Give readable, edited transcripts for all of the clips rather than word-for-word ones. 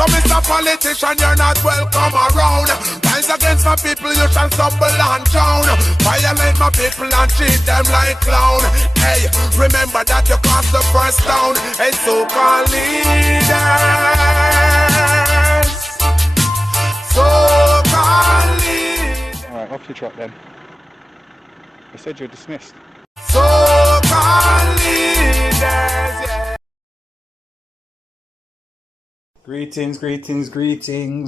So Mr. Politician, you're not welcome around. Rise against my people, you shall stumble and drown. Violate my people and treat them like clown. Hey, remember that you crossed the first down. Hey, so-called leaders. So-called leaders. Alright, off your trot then. I said you're dismissed. So-called leaders, yeah. Greetings,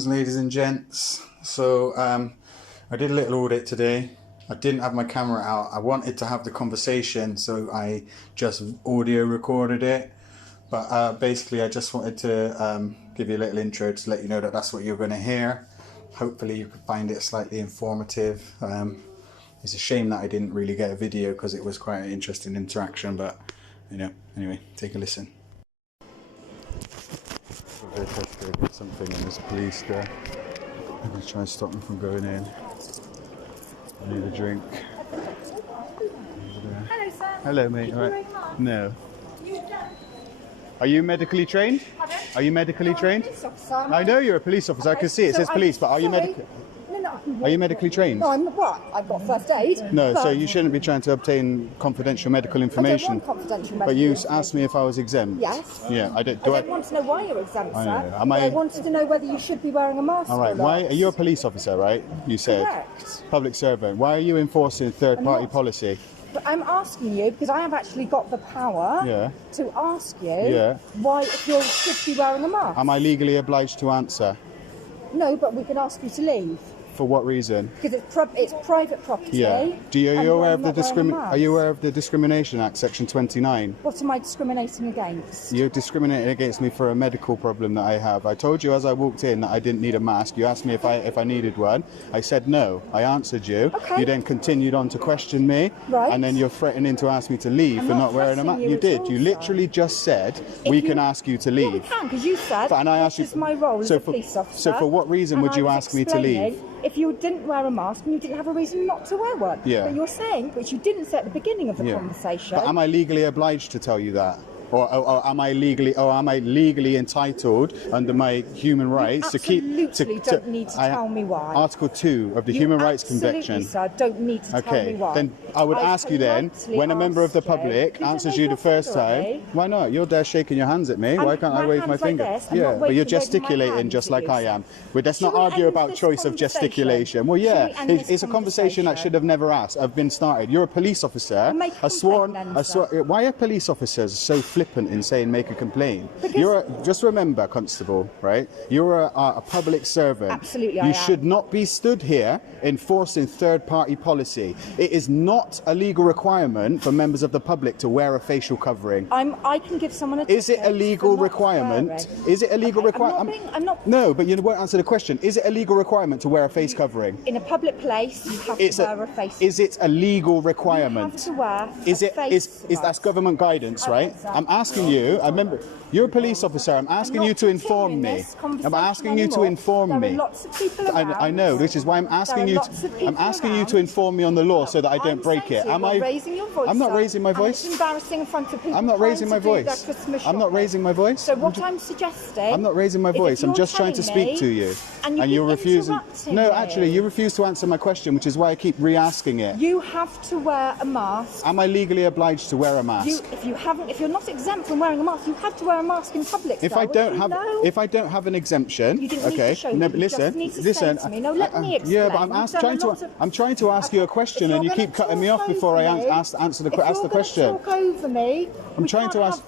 ladies and gents. So, I did a little audit today. I didn't have my camera out. I wanted to have the conversation, so I just audio recorded it. But basically, I just wanted to give you a little intro to let you know that that's what you're going to hear. Hopefully, you can find it slightly informative. It's a shame that I didn't really get a video because it was quite an interesting interaction. But you know, anyway, take a listen. Go to Tesco, get something, and there's police there. I'm going to try and stop them from going in. I need a drink. Hello, sir. Hello, mate. All right. No. Are you medically trained? Pardon? Are you medically trained? Officer, I know you're a police officer. I can see it says police, but are you medically? Are you medically trained? No, I'm what? I've got first aid. No, so you shouldn't be trying to obtain confidential medical information. I don't want confidential medical But you information. asked me if I was exempt. Yes. Yeah, I don't. I don't want to know why you're exempt, I sir. know. I wanted to know whether you should be wearing a mask. All right. or not. Why are you a police officer, right? You said. Correct. Public servant. Why are you enforcing third-party not. policy? But I'm asking you because I have actually got the power to ask you why if you should be wearing a mask. Am I legally obliged to answer? No, but we can ask you to leave. For what reason? Because it's private property. Yeah. Are you aware of the Are you aware of the Discrimination Act, Section 29? What am I discriminating against? You're discriminating against me for a medical problem that I have. I told you as I walked in that I didn't need a mask. You asked me if I needed one. I said no. I answered you. Okay. You then continued on to question me. Right. And then you're threatening to ask me to leave for not wearing a mask. You did. You literally just said we can ask you to leave. Yeah, we can, because you said and I asked you, this is my role as a police officer. So for what reason would you ask me to leave? If you didn't wear a mask and you didn't have a reason not to wear one. Yeah. But you're saying, which you didn't say at the beginning of the conversation. But am I legally obliged to tell you that? Or am I legally entitled under my human rights to keep? Absolutely don't need to tell me why. Article 2 of the Human Rights Convention. Absolutely, sir, don't need to tell me why. Then I would ask you then, when a member of the public answers you the first time, why not? You're there shaking your hands at me. Why can't I wave my finger? Yeah, but you're gesticulating just like I am. But let's not argue about choice of gesticulation. Well, yeah, it's a conversation that should have never been started. You're a police officer, why are police officers so flippant in saying make a complaint? Just remember, Constable, right? You're a public servant. Absolutely, You should not be stood here enforcing third-party policy. It is not a legal requirement for members of the public to wear a facial covering. I can give someone a ticket. Is it a legal requirement? Is it a legal requirement? I'm not. No, but you won't answer the question. Is it a legal requirement to wear a face covering? In a public place, you have to wear a face. Is it a legal requirement? You have to wear that's government guidance, right? I'm asking you. I remember you're a police officer. I'm asking you to inform me. I'm asking you to inform me. There are lots of people around. I know, which is why I'm asking you. I'm asking you to inform me on the law so that I don't break it. Am I raising your voice? I'm not raising my voice. It's embarrassing in front of people. I'm not raising my voice. I'm not raising my voice. So what I'm suggesting. I'm not raising my voice. I'm just trying to speak to you. And you're refusing. No, actually, you refuse to answer my question, which is why I keep re-asking it. You have to wear a mask. Am I legally obliged to wear a mask? If you're not exempt from wearing a mask, you have to wear a mask in public. If I don't have an exemption, you didn't need to show me. Listen. To me. No, let me explain. Yeah, but I'm trying to ask you a question, and you keep cutting me off before I ask the question. Talk over me. I'm trying to ask.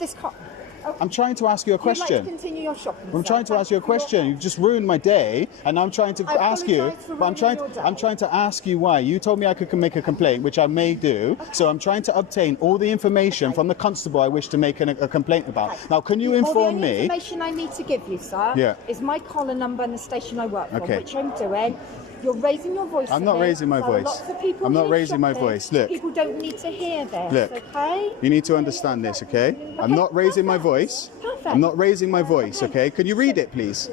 I'm trying to ask you a question. You'd like to continue your shopping, I'm trying to ask you a question. You've just ruined my day, and I'm trying to ask you. I'm trying to ask you why. You told me I could make a complaint, which I may do. Okay. So I'm trying to obtain all the information from the constable I wish to make a complaint about. Okay. Now, can you inform me? The information I need to give you, sir, is my collar number and the station I work for, which I'm doing. You're raising your voice. I'm not raising my voice. Lots of people I'm not raising my voice. Look. People don't need to hear this. Look. Okay? You need to understand this, okay? I'm not raising my voice. Perfect. I'm not raising my voice, okay? Can you read it, please?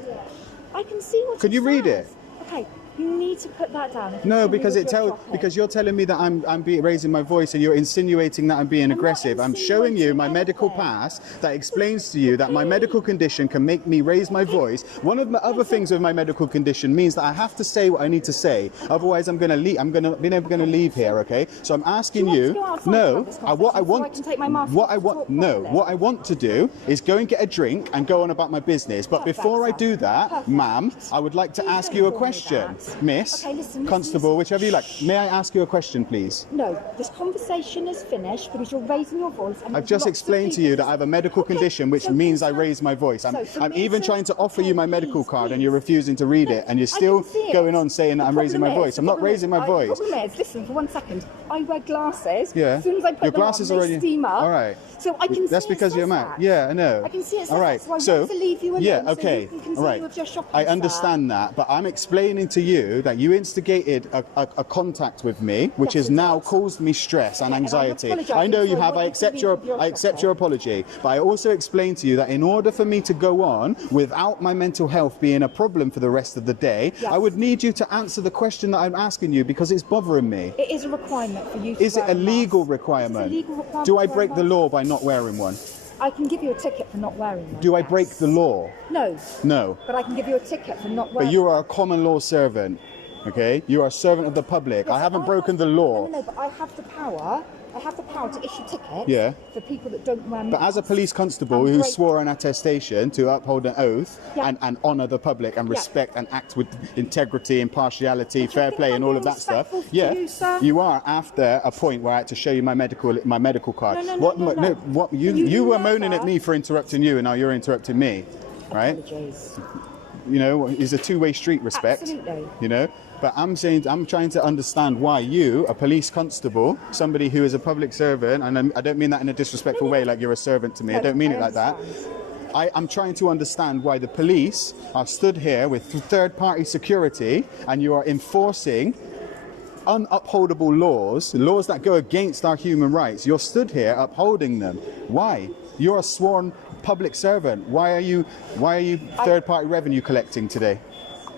I can see what Can you read it? Okay. You need to put that down. No, because you're telling me that I'm raising my voice, and you're insinuating that I'm being aggressive. I'm showing you my medical pass that explains to you that my medical condition can make me raise my voice. One of the other things with my medical condition means that I have to say what I need to say. Otherwise, I'm going to leave. I'm never going to leave here. Okay. So I'm asking you. No. What I want to do is go and get a drink and go on about my business. But before I do that, ma'am, I would like to ask you a question, Miss Constable, whichever you like. May I ask you a question, please? No. This conversation is finished because you're raising your voice. I've just explained to you that I have a medical condition, which means I raise my voice. I'm even trying to offer you my medical card, and you're refusing to read it, and you're still going on saying that I'm raising my voice. I'm not raising my voice. The problem is, listen, for 1 second, I wear glasses. Yeah. As soon as I put them on, they steam up. All right. So I can see that's because you're mad. Yeah, I know. I can see it. All right. So I want to leave you alone. Yeah, okay. So you can all right. with your shopping I understand that, but I'm explaining to you that you instigated a contact with me, which has now caused me stress and anxiety. I know you have. I accept your apology, but I also explained to you that in order for me to go on without my mental health being a problem for the rest of the day, I would need you to answer the question that I'm asking you, because it's bothering me. It is a requirement for you to Is it a legal requirement? Do I break the law by not wearing one? I can give you a ticket for not wearing one. Do I break the law? No. No. But I can give you a ticket for not wearing. But you are a common law servant, okay? You are a servant of the public. Yes, I haven't broken the law. No, but I have the power. I have the power to issue tickets for people that don't wear masks. But as a police constable who swore an attestation to uphold an oath and honour the public and respect and act with integrity, impartiality, fair play and all of that stuff, you are after a point where I had to show you my medical card. No. You were moaning at me for interrupting you, and now you're interrupting me, right? Apologies. You know, it's a two-way street, respect. Absolutely. You know? But I'm trying to understand why you, a police constable, somebody who is a public servant, and I don't mean that in a disrespectful way, like you're a servant to me. I don't mean it like that. I'm trying to understand why the police are stood here with third-party security, and you are enforcing unupholdable laws that go against our human rights. You're stood here upholding them. Why? You're a sworn public servant. Why are you third-party revenue collecting today?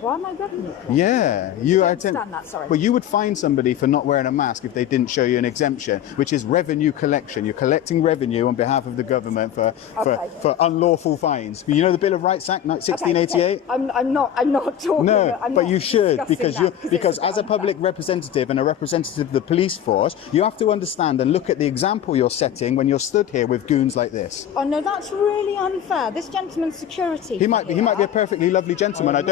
Why am I revenue collecting? Yeah, I understand that, sorry. Well, you would fine somebody for not wearing a mask if they didn't show you an exemption, which is revenue collection. You're collecting revenue on behalf of the government for unlawful fines. You know the Bill of Rights Act, 1688? I'm not talking. No, but you should, because as a public representative and a representative of the police force, you have to understand and look at the example you're setting when you're stood here with goons like this. Oh no, that's really unfair. This gentleman's security. He might be a perfectly lovely gentleman. I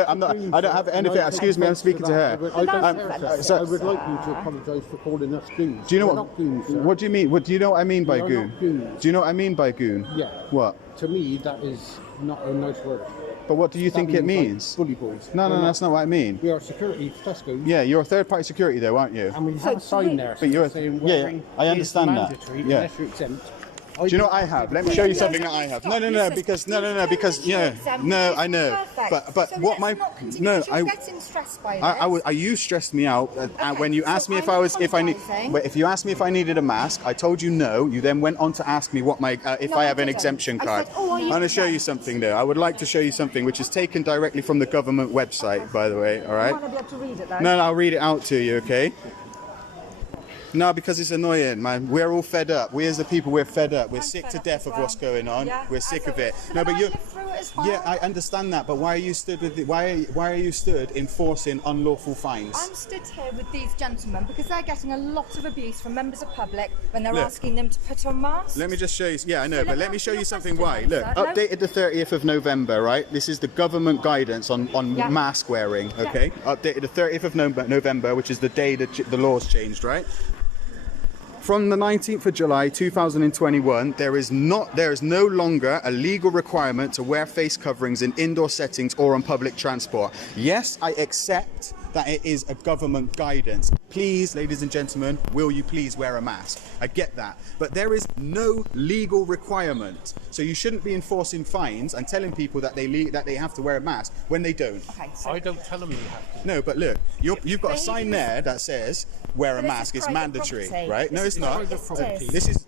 don't have anything. Excuse me, I'm speaking to her. I would like you to apologise for calling us goons. Do you know what do you mean? Do you know what I mean by goon? Do you know what I mean by goon? Yeah. What? To me, that is not a nice word. But what do you think it means? Bully boys. No, that's not what I mean. We are security for Tesco. Yeah, you're a third-party security though, aren't you? And we have a sign there saying I understand that. Yeah. Unless you're exempt. Do you know what I have? Let me show you something that I have. No, because I know. But so what my getting stressed by this. you stressed me out when you asked me if you asked me if I needed a mask. I told you no. You then went on to ask me what if I have an exemption card. I'm going to show you something though. I would like to show you something which is taken directly from the government website, by the way. All right. You might not be able to read it though. No, I'll read it out to you. Okay. No, because it's annoying, man. We're all fed up. We as the people, we're fed up. We're sick to death of what's going on. Yeah, we're sick of it. No, but yeah, I understand that. But why are you stood why are you stood enforcing unlawful fines? I'm stood here with these gentlemen because they're getting a lot of abuse from members of public when they're asking them to put on masks. Let me just show you. Yeah, I know, but let me show you something. Why? Look, updated the 30th of November, right? This is the government guidance on mask wearing. Okay, updated the 30th of November, which is the day that the laws changed, right? From the 19th of July 2021, there is no longer a legal requirement to wear face coverings in indoor settings or on public transport. Yes, I accept that it is a government guidance. Please, ladies and gentlemen, will you please wear a mask? I get that. But there is no legal requirement. So you shouldn't be enforcing fines and telling people that they have to wear a mask when they don't. Okay, so I don't tell them you have to. No, but look, you've got a sign there that says wear a But this mask. is It's private mandatory, property. right? No, it's not. Yes, it is.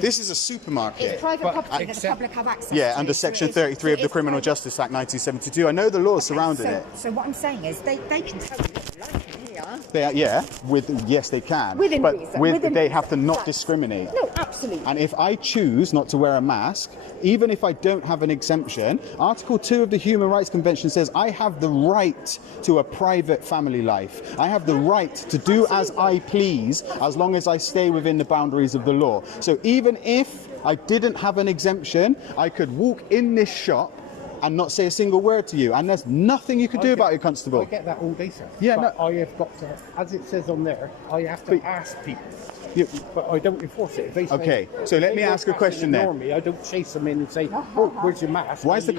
This is a supermarket. It's private property that the public have access to. Yeah, under Section 33 of the Criminal Justice Act 1972. I know the laws surrounding it. So what I'm saying is they can tell you what you like in here. Yes, they can. Within but reason. They have to not discriminate. No, absolutely. And if I choose not to wear a mask, even if I don't have an exemption, Article 2 of the Human Rights Convention says I have the right to a private family life. I have the right to do as I please as long as I stay within the boundaries of the law. So even if I didn't have an exemption, I could walk in this shop and not say a single word to you, and there's nothing you could do about it, Constable. I get that all day, sir. Yeah, but I have got to, as it says on there, I have to ask people. But I don't enforce it. If they say, Okay, so let me ask a question then. Me, I don't chase them in and say, "Oh, where's your mask?" Why is the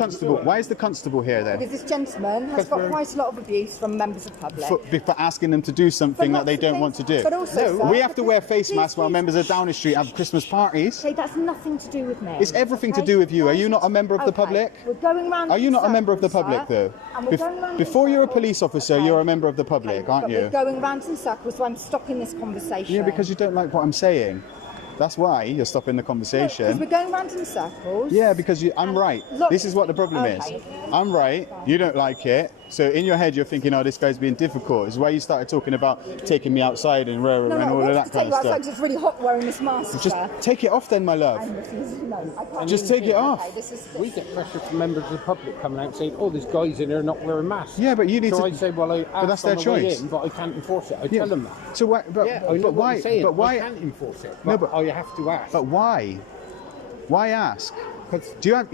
constable here then? Because this gentleman has got quite a lot of abuse from members of the public. For asking them to do something that they don't want to do. But also, we have to wear face masks while members of Downing Street have Christmas parties. Okay, that's nothing to do with me. It's everything to do with you. Are you not a member of the public? We're going round Are you in not a member of the circles, public though? And we're going round in Before you're a circles. police officer, you're a member of the public, aren't But you? we're going round in circles, so I'm stopping this conversation. Yeah, because you don't like what I'm saying. That's why you're stopping the Because conversation. we're going round in circles. Yeah, because I'm right. This is what the problem is. I'm right. You don't like it. So in your head, you're thinking, oh, this guy's being difficult. It's why you started talking about taking me outside and all of that kind of stuff. It's really hot wearing this mask. Just take it off then, my love. Just take it off. We get pressure from members of the public coming out saying, "Oh, there's guys in there not wearing masks." Yeah, but you need so to. I say, "Well, I but that's asked on their the way choice. in, but I can't enforce it." I tell them that. So why? But, Yeah, I know but what why? you're saying. But why? I can't enforce it. No, but I have to ask. But why? Why ask? Do you have?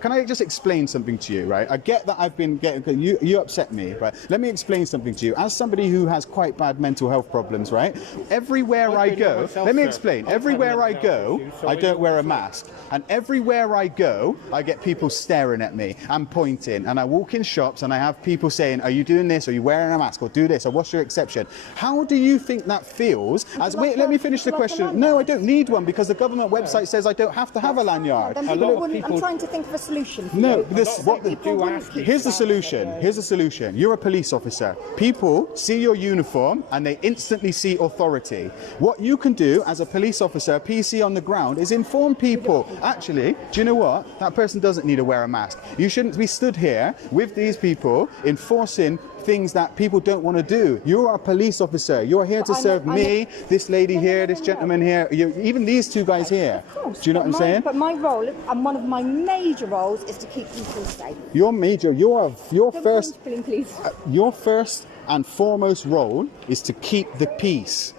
Can I just explain something to you? Right? I get that I've been getting. You upset me, but let me explain something to you. As somebody who has quite bad mental health problems, right? Everywhere I go, let me explain. Everywhere I go, I don't wear a mask, and everywhere I go, I get people staring at me and pointing. And I walk in shops and I have people saying, "Are you doing this? Are you wearing a mask? Or do this? Or what's your exception?" How do you think that feels? Wait, let me finish the question. No, I don't need one because the government website says I don't have to have a lanyard. I'm trying to think of a solution for No, you. Here's the solution. Here's the solution. You're a police officer. People see your uniform and they instantly see authority. What you can do as a police officer, PC on the ground, is inform people. Actually, do you know what? That person doesn't need to wear a mask. You shouldn't be stood here with these people enforcing things that people don't want to do. You're a police officer. You're here to serve me, this lady here, this gentleman here, even these two guys here. Do you know what I'm saying? But my role, and one of my major roles, is to keep people safe. Your first Please. Your first and foremost role is to keep the peace.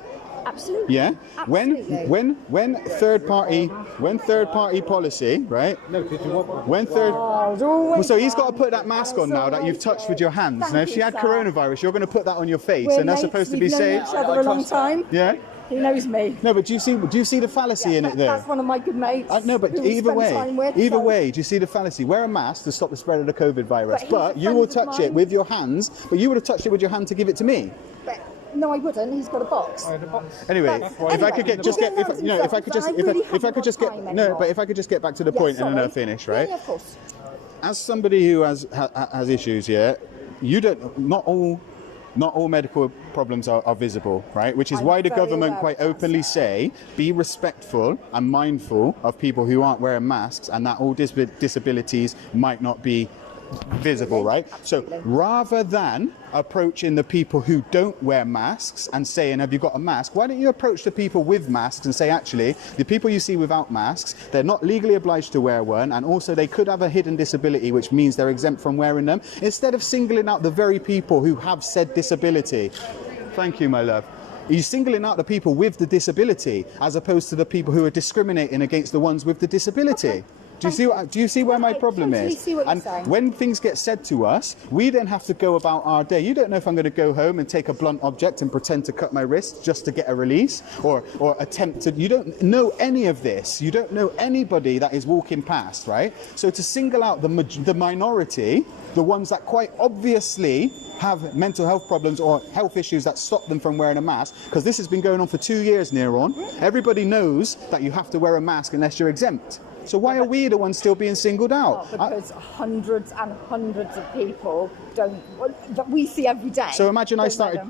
Absolutely. Yeah. Absolutely. When third party policy, right? No, did you want one? When third. So he's got to put that mask on now that you've touched with your hands. Now, if she had coronavirus, you're going to put that on your face, and that's supposed to be safe. We've known each other a long time. Yeah. He knows me. No, but do you see the fallacy in it there? That's one of my good mates. No, but either way, do you see the fallacy? Wear a mask to stop the spread of the COVID virus, but you will touch it with your hands. But you would have touched it with your hand to give it to me. No, I wouldn't. He's got a box. Anyway, if I could just get back to the point and then I'll finish, right? Yeah, of course. As somebody who has issues, not all medical problems are visible, right? Which is why the government quite openly say, be respectful and mindful of people who aren't wearing masks, and that all disabilities might not be visible, right? So rather than approaching the people who don't wear masks and saying, have you got a mask? Why don't you approach the people with masks and say, actually, the people you see without masks, they're not legally obliged to wear one, and also they could have a hidden disability, which means they're exempt from wearing them, instead of singling out the very people who have said disability. Thank you, my love. You're singling out the people with the disability as opposed to the people who are discriminating against the ones with the disability. Okay. Do you see where my problem is? And when things get said to us, we then have to go about our day. You don't know if I'm going to go home and take a blunt object and pretend to cut my wrist just to get a release, or attempt to. You don't know any of this. You don't know anybody that is walking past, right? So to single out the minority, the ones that quite obviously have mental health problems or health issues that stop them from wearing a mask, because this has been going on for 2 years near on. Everybody knows that you have to wear a mask unless you're exempt. So why are we the ones still being singled out? Because hundreds and hundreds of people that we see every day. So imagine I started.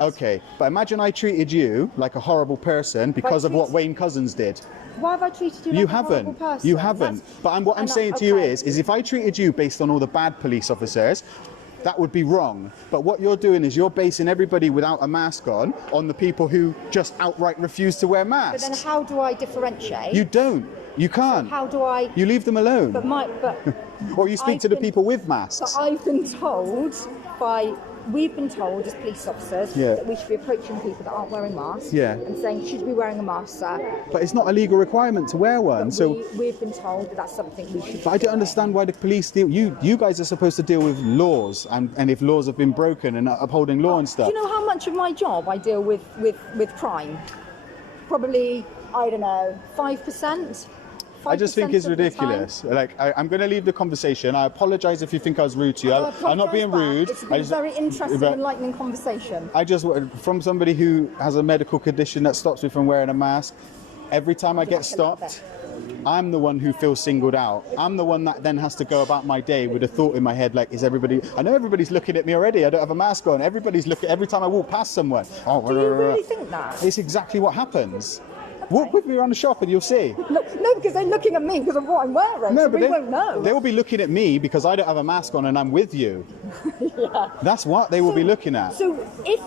Okay, but imagine I treated you like a horrible person because of what Wayne Couzens did. Why have I treated you like a horrible person? You haven't. But what I'm saying to you is if I treated you based on all the bad police officers, that would be wrong. But what you're doing is you're basing everybody without a mask on the people who just outright refuse to wear masks. But then how do I differentiate? You don't. You can't. So how do I? You leave them alone. Or you speak to the people with masks. But I've been told we've been told as police officers that we should be approaching people that aren't wearing masks and saying, should you be wearing a mask, sir? But it's not a legal requirement to wear one. We've been told that that's something we should. But I don't understand why the police deal. You guys are supposed to deal with laws and if laws have been broken and upholding law and stuff. Do you know how much of my job I deal with crime? Probably, I don't know, 5%. I just think it's ridiculous. Like, I'm going to leave the conversation. I apologise if you think I was rude to you. I'm not being rude. It's been a very interesting, enlightening conversation. From somebody who has a medical condition that stops me from wearing a mask, every time I get stopped, I'm the one who feels singled out. I'm the one that then has to go about my day with a thought in my head like, I know everybody's looking at me already. I don't have a mask on. Everybody's looking every time I walk past someone. Do you really think that? It's exactly what happens. Walk with me around the shop and you'll see. No, because they're looking at me because of what I'm wearing. No, but we won't know. They will be looking at me because I don't have a mask on and I'm with you. That's what they will be looking at. So if,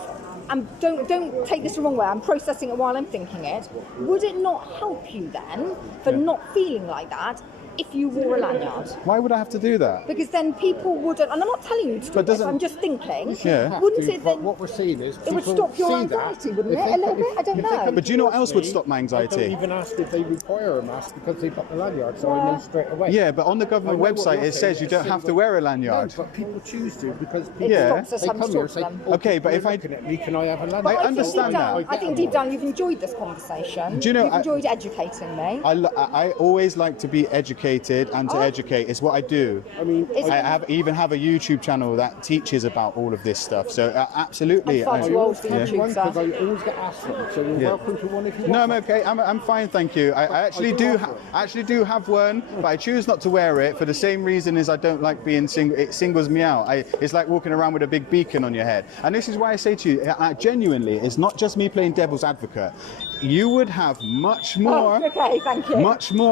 don't take this the wrong way, I'm processing it while I'm thinking it, would it not help you then for not feeling like that if you wore a lanyard? Why would I have to do that? Because then people wouldn't, and I'm not telling you to do this, I'm just thinking, wouldn't it then, what we're seeing is it would stop your anxiety, wouldn't it? A little bit? I don't know. But do you know what else would stop my anxiety? I don't even ask if they require a mask because they've got the lanyard, so I know straight away. Yeah, but on the government website it says you don't have to wear a lanyard. No, but people choose to because people they come here and say, okay, but if looking at me, can I have a lanyard? I understand that. I think deep down you've enjoyed this conversation. Do you know, you've enjoyed educating me. I always like to be educated and to educate. It's what I do. I mean, I even have a YouTube channel that teaches about all of this stuff. So absolutely. I'm far too old for YouTube, because I always get asked them. So you're welcome to one if you want. No, I'm okay. I'm fine, thank you. I actually do have one, but I choose not to wear it for the same reason as I don't like being it singles me out. It's like walking around with a big beacon on your head. And this is why I say to you, genuinely, it's not just me playing devil's advocate. You would have much more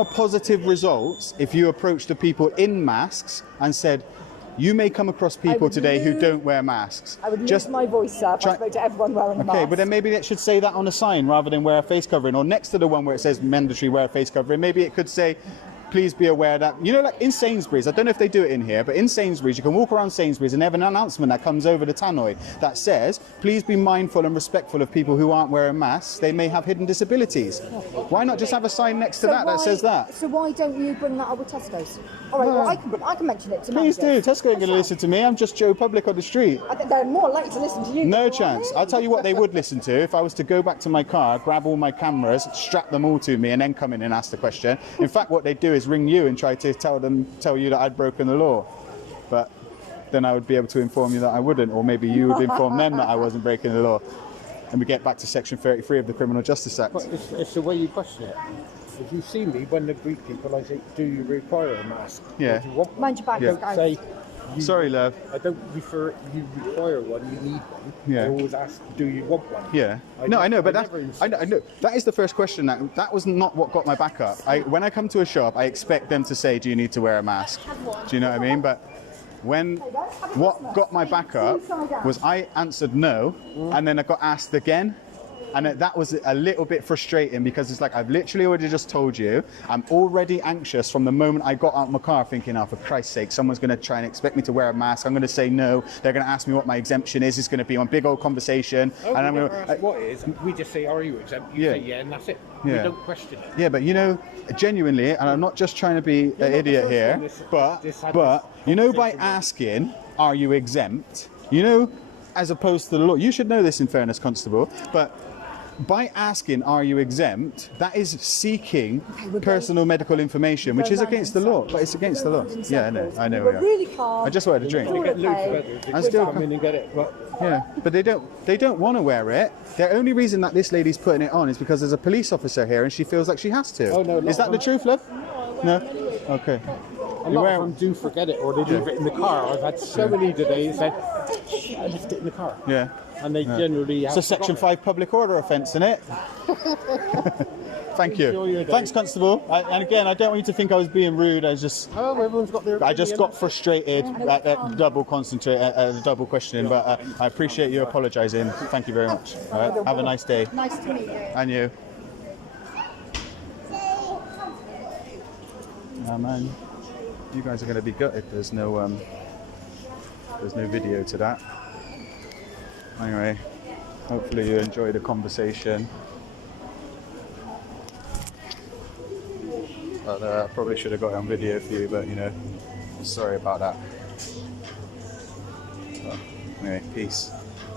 positive results if you approached the people in masks and said, you may come across people today who don't wear masks. I would lose my voice up. I spoke to everyone wearing a mask. Okay, but then maybe it should say that on a sign rather than wear a face covering, or next to the one where it says mandatory wear a face covering, maybe it could say, please be aware that, you know, like in Sainsbury's, I don't know if they do it in here, but in Sainsbury's, you can walk around Sainsbury's and they have an announcement that comes over the tannoy that says, please be mindful and respectful of people who aren't wearing masks. They may have hidden disabilities. Why not just have a sign next to that says that? So why don't you bring that up with Tesco's? All right, well, I can mention it to Please do. Tesco ain't going to listen to me. I'm just Joe Public on the street. I think they're more likely to listen to you. No chance. I'll tell you what they would listen to. If I was to go back to my car, grab all my cameras, strap them all to me, and then come in and ask the question. In fact, what they'd do is ring you and try to tell you that I'd broken the law. But then I would be able to inform you that I wouldn't, or maybe you would inform them that I wasn't breaking the law. And we get back to Section 33 of the Criminal Justice Act. But it's the way you question it. If you see me, when they greet people, I say, do you require a mask? Yeah. Do you want one? Mind your bags, guys. Say, sorry, love. I don't refer, you require one, you need one. Yeah. I always ask, do you want one? Yeah. I know, but I know. That is the first question. That was not what got my back up. When I come to a shop, I expect them to say, do you need to wear a mask? Do you know what I mean? But what got my back up was I answered no, and then I got asked again. And that was a little bit frustrating because it's like, I've literally already just told you, I'm already anxious from the moment I got out of my car thinking, oh, for Christ's sake, someone's going to try and expect me to wear a mask. I'm going to say no. They're going to ask me what my exemption is. It's going to be one big old conversation. And I'm going to ask what it is. We just say, are you exempt? You say yeah, and that's it. We don't question it. Yeah, but you know, genuinely, and I'm not just trying to be an idiot here, but you know, by asking, are you exempt? You know, as opposed to the law, you should know this in fairness, Constable, but by asking, are you exempt, that is seeking personal medical information, which is against the law. But it's against the law. Yeah, I know. We're really calm. I just wanted a drink. I still come in and get it. But they don't want to wear it. The only reason that this lady's putting it on is because there's a police officer here and she feels like she has to. Oh, no, is that the truth, love? No? Okay. A lot of them do forget it, or they leave it in the car. I've had so many today that said, I left it in the car. Yeah. And they generally have It's a Section 5 public order offence, isn't it? Thank you. Thanks, Constable. And again, I don't want you to think I was being rude. I just everyone's got their I just got frustrated at double double questioning, but I appreciate you apologising. Thank you very much. All right. Have a nice day. Nice to meet you. And you. Yeah, man. You guys are going to be gutted. There's no video to that. Anyway, hopefully you enjoy the conversation. But I probably should have got it on video for you, but you know, sorry about that. So, anyway, peace.